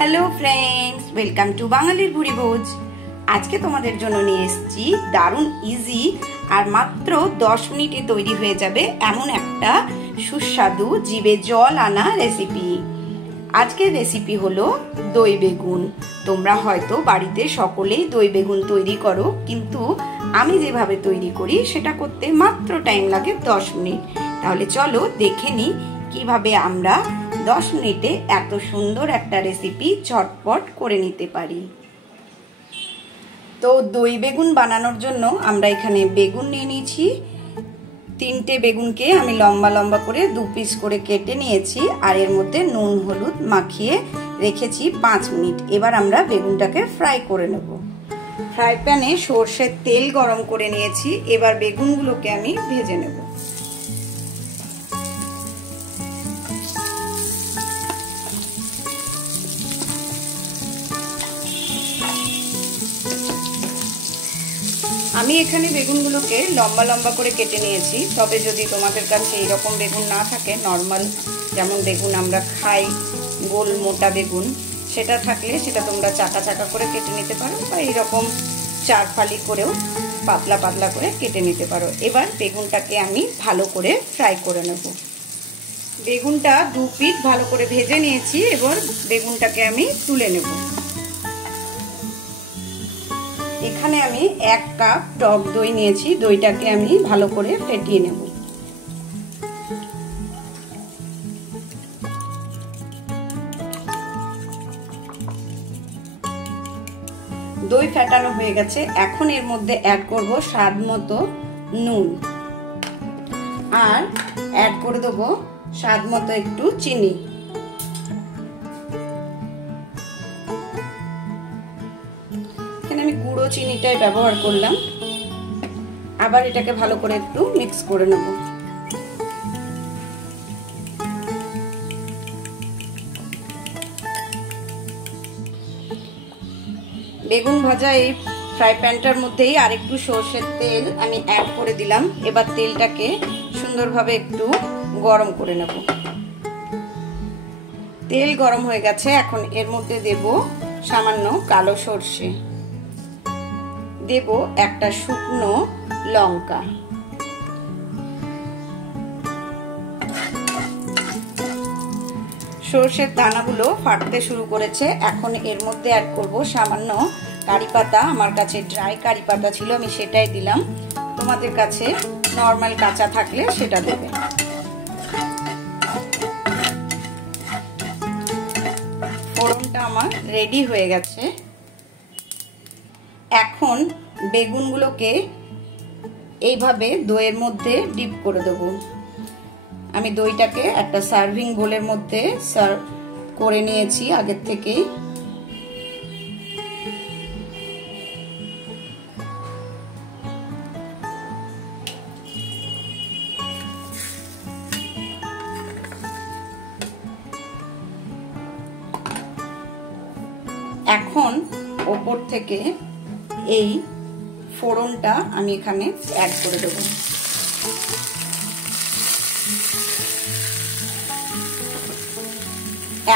Hello friends, welcome to बांगालिर भुरी भोज। आज के तुम्हादेर जोन्नो निये एसेछि दारुण इजी और मात्र 10 मिनिटे तैरी हये जाबे एमन एकटा सुस्वादु जिभे जल आना रेसिपि। आजकेर रेसिपि हलो दई बेगुन। तोमरा हयतो बाड़ीते सकलेई दई बेगुन तैरी करो, किन्तु आमी जेभाবে तैरी करी सेटा करते मात्र टाइम लागे 10 मिनिट। ताहले चलो देखे नि কিভাবে আমরা 10 মিনিটে এত সুন্দর একটা রেসিপি ঝটপট করে নিতে পারি। তো দই বেগুন বানানোর জন্য আমরা এখানে বেগুন নিয়ে নিয়েছি। 3টে বেগুনকে আমি লম্বা লম্বা করে 2 পিস করে কেটে নিয়েছি আর এর মধ্যে নুন হলুদ মাখিয়ে রেখেছি 5 মিনিট। এবার আমরা বেগুনটাকে ফ্রাই করে নেব। ফ্রাই প্যানে সরষের তেল গরম করে নিয়েছি। এবার বেগুনগুলোকে আমি ভেজে নেব। আমি এখানে বেগুনগুলোকে লম্বা লম্বা করে কেটে নিয়েছি। তবে যদি তোমাদের কাছে এরকম বেগুন না থাকে, নরমাল যেমন বেগুন আমরা খাই গোল মোটা বেগুন, সেটা থাকলে সেটা তোমরা চাকা চাকা করে কেটে নিতে পারো বা এরকম 4 ফালি করেও পাতলা পাতলা করে কেটে নিতে পারো। এবার বেগুনটাকে আমি ভালো করে ফ্রাই করে নেব। বেগুনটা 2 পিঠ ভালো করে ভেজে নিয়েছি। এবার বেগুনটাকে আমি তুলে নেব। এখানে আমি 1 কাপ টক দই নিয়েছি। দইটাকে আমি ভালো করে ফেটিয়ে নেব। দই ফেটানো হয়ে গেছে। এখন এর মধ্যে অ্যাড করব স্বাদ মতো নুন আর অ্যাড করে দেব স্বাদ মতো একটু চিনি। আমি গুঁড়ো চিনিটাই ব্যবহার করলাম। আবার এটাকে ভালো করে একটু মিক্স করে নেব। বেগুন ভাজা এই ফ্রাই প্যানটার মধ্যেই আরেকটু সরষের তেল আমি অ্যাড করে দিলাম। এবার তেলটাকে সুন্দরভাবে একটু গরম করে নেব। তেল গরম হয়ে গেছে। এখন এর মধ্যে দেব সামান্য কালো সরষে, দেব একটা শুকনো লঙ্কা, সরষের দানাগুলো ফাটতে শুরু করেছে। এখন এর মধ্যে অ্যাড করব সামান্য কারি পাতা। আমার কাছে ড্রাই কারি পাতা ছিল, আমি সেটাই দিলাম। তোমাদের কাছে নরমাল কাঁচা থাকলে সেটা দেবে। ফোড়নটা আমার রেডি হয়ে গেছে। এখন বেগুনগুলোকে এইভাবে দইয়ের মধ্যে ডিপ করে দেব। আমি দইটাকে একটা সার্ভিং বোলের মধ্যে সার্ভ করে নিয়েছি আগের থেকেই। এখন ওপর থেকে এই ফোড়নটা আমি এখানে অ্যাড করে দেব।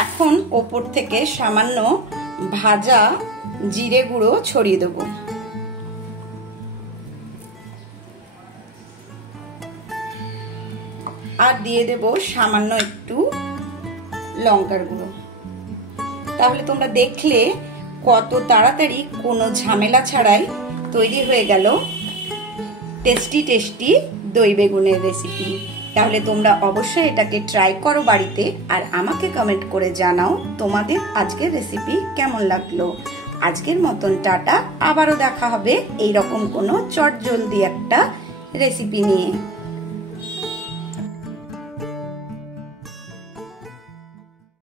এখন ওপর থেকে সামান্য ভাজা জিরে গুঁড়ো ছড়িয়ে দেব। আর দিয়ে দেব সামান্য একটু লঙ্কার গুঁড়ো। তাহলে তোমরা দেখলে কত তাড়াতাড়ি কোনো ঝামেলা ছাড়াই তৈরি হয়ে গেল টেস্টি টেস্টি দই বেগুনের রেসিপি। তাহলে তোমরা অবশ্যই এটাকে ট্রাই করো বাড়িতে আর আমাকে কমেন্ট করে জানাও তোমাদের আজকের রেসিপি কেমন লাগলো। আজকের মতন টাটা, আবারও দেখা হবে এইরকম কোনো চটজলদি একটা রেসিপি নিয়ে।